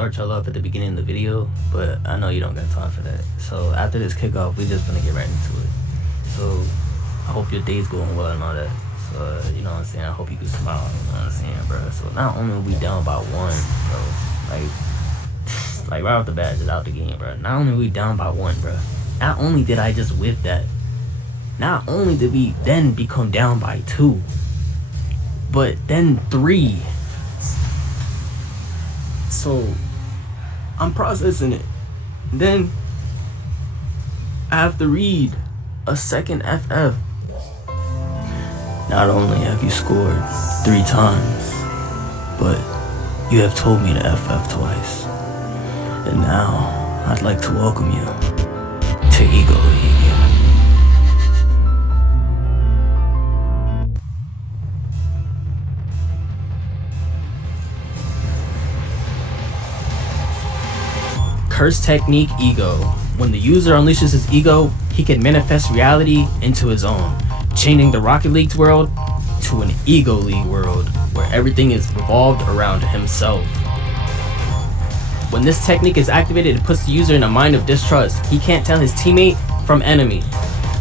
start y'all off at the beginning of the video, but I know you don't got time for that. So after this kickoff, we just gonna get right into it. So I hope your day's going well and all that. So you know what I'm saying? I hope you can smile, you know what I'm saying, bro? So not only are we down by one, bro, like right off the bat, just out the game, bro. Not only are we down by one, bro. Not only did I just whip that, not only did we then become down by two, but then three. So I'm processing it. Then I have to read a second FF. Not only have you scored 3 times, but you have told me to FF twice. And now I'd like to welcome you to Ego League. Curse technique Ego. When the user unleashes his ego, he can manifest reality into his own, changing the Rocket League's world to an Ego League world where everything is revolved around himself. When this technique is activated, it puts the user in a mind of distrust. He can't tell his teammate from enemy.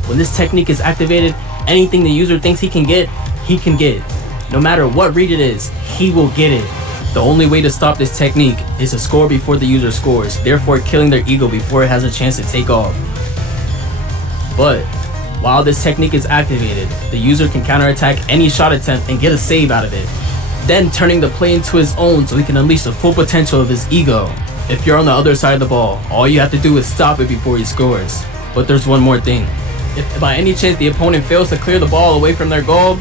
When this technique is activated, anything the user thinks he can get. No matter what read it is, he will get it. The only way to stop this technique is to score before the user scores, therefore killing their ego before it has a chance to take off. But while this technique is activated, the user can counterattack any shot attempt and get a save out of it, then turning the play into his own so he can unleash the full potential of his ego. If you're on the other side of the ball, all you have to do is stop it before he scores. But there's one more thing. If by any chance the opponent fails to clear the ball away from their goal,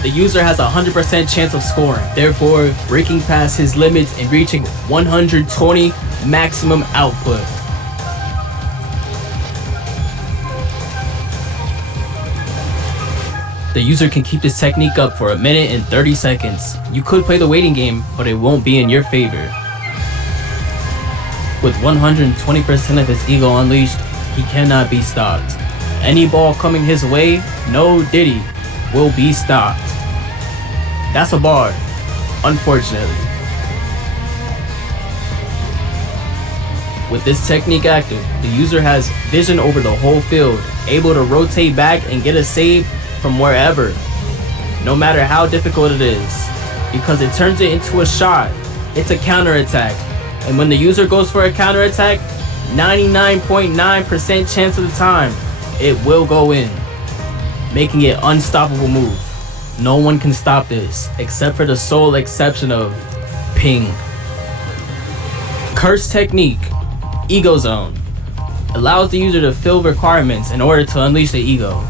the user has a 100% chance of scoring, therefore breaking past his limits and reaching 120 maximum output. The user can keep this technique up for 1 minute and 30 seconds. You could play the waiting game, but it won't be in your favor. With 120% of his ego unleashed, he cannot be stopped. Any ball coming his way, no diddy, will be stopped. That's a bar, unfortunately. With this technique active, the user has vision over the whole field, able to rotate back and get a save from wherever, no matter how difficult it is, because it turns it into a shot. It's a counterattack, and when the user goes for a counterattack, 99.9% chance of the time, it will go in, making it unstoppable move. No one can stop this, except for the sole exception of Ping. Curse technique, Ego Zone, allows the user to fill requirements in order to unleash the ego.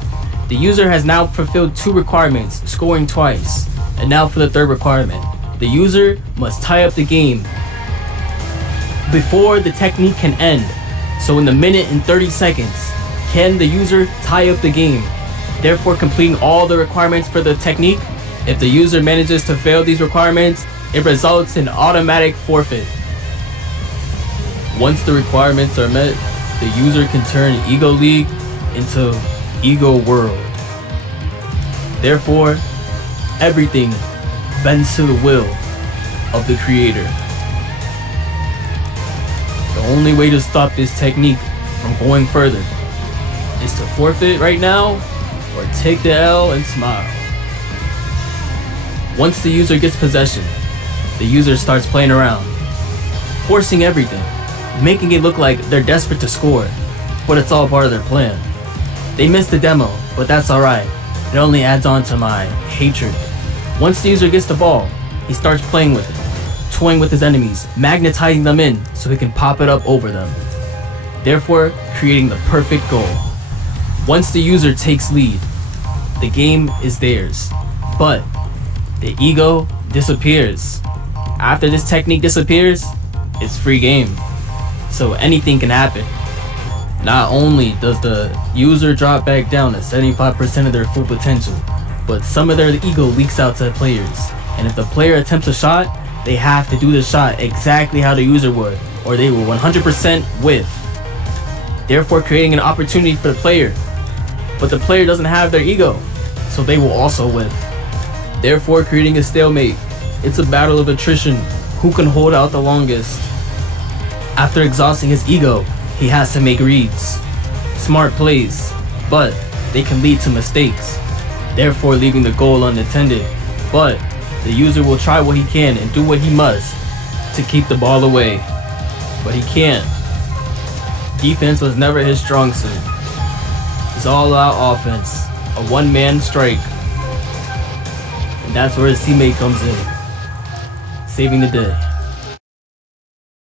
The user has now fulfilled 2 requirements, scoring twice, and now for the 3rd requirement. The user must tie up the game before the technique can end. So in the minute and 30 seconds, can the user tie up the game, therefore completing all the requirements for the technique? If the user manages to fail these requirements, it results in automatic forfeit. Once the requirements are met, the user can turn Ego League into Ego World. Therefore, everything bends to the will of the creator. The only way to stop this technique from going further is to forfeit right now or take the L and smile. Once the user gets possession, the user starts playing around, forcing everything, making it look like they're desperate to score, but it's all part of their plan. They missed the demo, but that's alright. It only adds on to my hatred. Once the user gets the ball, he starts playing with it, toying with his enemies, magnetizing them in so he can pop it up over them, therefore creating the perfect goal. Once the user takes lead, the game is theirs, but the ego disappears. After this technique disappears, it's free game, so anything can happen. Not only does the user drop back down to 75% of their full potential, but some of their ego leaks out to the players. And if the player attempts a shot, they have to do the shot exactly how the user would, or they will 100% whiff, therefore creating an opportunity for the player. But the player doesn't have their ego, so they will also whiff, therefore creating a stalemate. It's a battle of attrition. Who can hold out the longest? After exhausting his ego, he has to make reads. Smart plays, but they can lead to mistakes, therefore leaving the goal unattended. But the user will try what he can and do what he must to keep the ball away. But he can't. Defense was never his strong suit. It's all out offense, a one-man strike. And that's where his teammate comes in, saving the day.